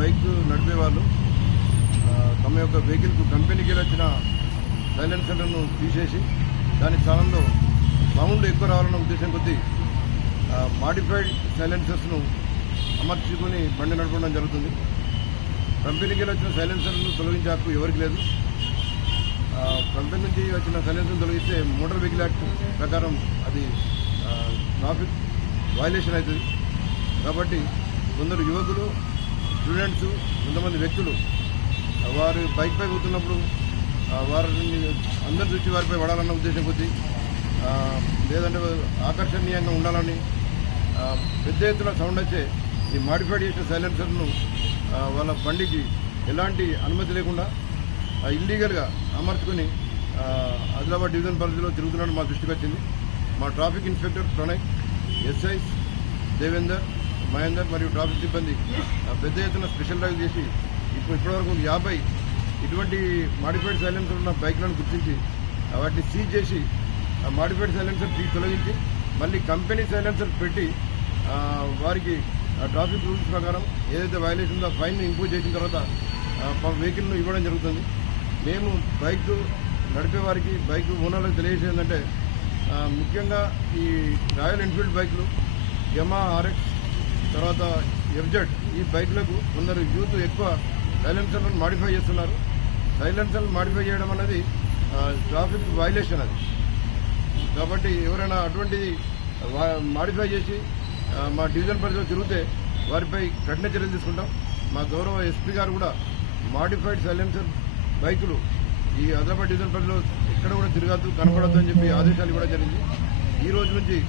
Bike నడిపేవాళ్ళు తమ యొక్క వెహికల్కు కంపెనీకి వచ్చిన సైలెన్సర్లను తీసేసి దాని స్థానంలో సౌండ్ ఎక్కువ రావాలన్న ఉద్దేశం కొద్దీ మాడిఫైడ్ సైలెన్సర్స్ను అమర్చుకొని బండి నడపడం జరుగుతుంది. కంపెనీకి వచ్చిన సైలెన్సర్లను తొలగించే హక్కు ఎవరికి లేదు. కంపెనీ నుంచి వచ్చిన సైలెన్సర్ను తొలగిస్తే మోటార్ వెహికల్ యాక్ట్ ప్రకారం అది ట్రాఫిక్ వైలేషన్ అవుతుంది. కాబట్టి కొందరు యువకులు స్టూడెంట్స్ కొంతమంది వ్యక్తులు వారు బైక్ పై పోతున్నప్పుడు వారిని అందరి దృష్టి వారిపై పడాలన్న ఉద్దేశం కొద్దీ లేదంటే ఆకర్షణీయంగా ఉండాలని పెద్ద ఎత్తున సౌండ్ వచ్చే ఈ మాడిఫైడ్ చేసిన సైలెన్సర్ను వాళ్ళ బండికి ఎలాంటి అనుమతి లేకుండా ఇల్లీగల్గా అమర్చుకొని ఆదిలాబాద్ డివిజన్ పరిధిలో తిరుగుతున్నట్టు మా దృష్టికి వచ్చింది. మా traffic inspector Pranay SI Devender Mahender మరియు ట్రాఫిక్ సిబ్బంది పెద్ద ఎత్తున స్పెషల్ డ్రైవ్ చేసి ఇప్పుడు ఇప్పటివరకు యాభై ఇటువంటి మాడిఫైడ్ సైలెన్సర్ ఉన్న బైక్లను గుర్తించి వాటిని సీజ్ చేసి ఆ మాడిఫైడ్ సైలెన్సర్ తొలగించి మళ్ళీ కంపెనీ సైలెన్సర్ పెట్టి వారికి ఆ ట్రాఫిక్ రూల్స్ ప్రకారం ఏదైతే వైలేషన్ ఉందో ఫైన్ ఇంప్రూవ్ చేసిన తర్వాత వెహికల్ను ఇవ్వడం జరుగుతుంది. మేము బైక్ నడిపే వారికి బైక్ ఓనర్లకు తెలియజేసేది ముఖ్యంగా ఈ రాయల్ ఎన్ఫీల్డ్ బైక్లు యమా ఆర్ఎక్స్ తర్వాత ఎఫ్జెడ్ ఈ బైక్లకు కొందరు యూత్ ఎక్కువ సైలెన్సర్లను మాడిఫై చేస్తున్నారు. సైలెన్సర్లు మాడిఫై చేయడం అనేది ట్రాఫిక్ వైలేషన్ అది. కాబట్టి ఎవరైనా అటువంటిది వా- మాడిఫై చేసి మా డివిజన్ పరిధిలో తిరిగితే వారిపై కఠిన చర్యలు తీసుకుంటాం. మా గౌరవ ఎస్పీ గారు కూడా మాడిఫైడ్ సైలెన్సర్ బైకులు ఈ ఆదిలాబాద్ డివిజన్ పరిధిలో ఎక్కడ కూడా తిరగద్దు కనపడద్దు అని చెప్పి ఆదేశాలు ఇవ్వడం జరిగింది. ఈ రోజు నుంచి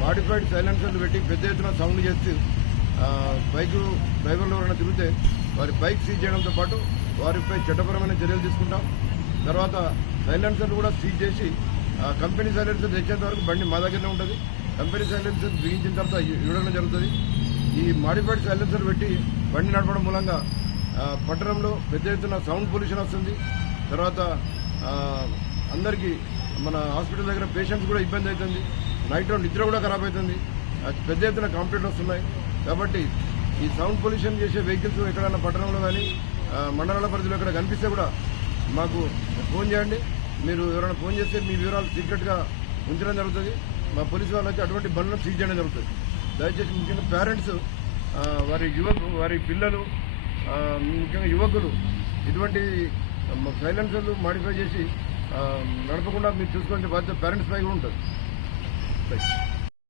మాడిఫైడ్ సైలెన్సర్లు పెట్టి పెద్ద ఎత్తున సౌండ్ చేస్తూ బైకు డ్రైవర్లు ఎవరైనా తిరిగితే వారి బైక్ సీజ్ చేయడంతో పాటు వారిపై చట్టపరమైన చర్యలు తీసుకుంటాం. తర్వాత సైలెన్సర్ కూడా సీజ్ చేసి కంపెనీ సైలెన్సర్ తెచ్చేంత వరకు బండి మా దగ్గరనే ఉంటుంది. కంపెనీ సైలెన్సర్ బిగించిన తర్వాత ఇవ్వడం జరుగుతుంది. ఈ మాడిఫైడ్ సైలెన్సర్ పెట్టి బండి నడపడం మూలంగా పట్టణంలో పెద్ద ఎత్తున సౌండ్ పొల్యూషన్ వస్తుంది. తర్వాత అందరికీ మన హాస్పిటల్ దగ్గర పేషెంట్స్ కూడా ఇబ్బంది అవుతుంది. నైట్ నిద్ర కూడా ఖరాబ్ అవుతుంది. పెద్ద ఎత్తున కంప్లైంట్ వస్తున్నాయి. కాబట్టి ఈ సౌండ్ పొల్యూషన్ చేసే వెహికల్స్ ఎక్కడైనా పట్టణంలో కానీ మండలాల పరిధిలో ఎక్కడ కనిపిస్తే కూడా మాకు ఫోన్ చేయండి. మీరు ఎవరైనా ఫోన్ చేస్తే మీ వివరాలు సీక్రెట్గా ఉంచడం జరుగుతుంది. మా పోలీసు వాళ్ళకి అటువంటి బండ్లను సీజ్ చేయడం జరుగుతుంది. దయచేసి ముఖ్యంగా పేరెంట్స్ వారి యువకు వారి పిల్లలు ముఖ్యంగా యువకులు ఇటువంటి సైలెన్సర్లు మాడిఫై చేసి నడపకుండా మీరు చూసుకుంటే బాధ్యత పేరెంట్స్ పై కూడా ఉంటుంది.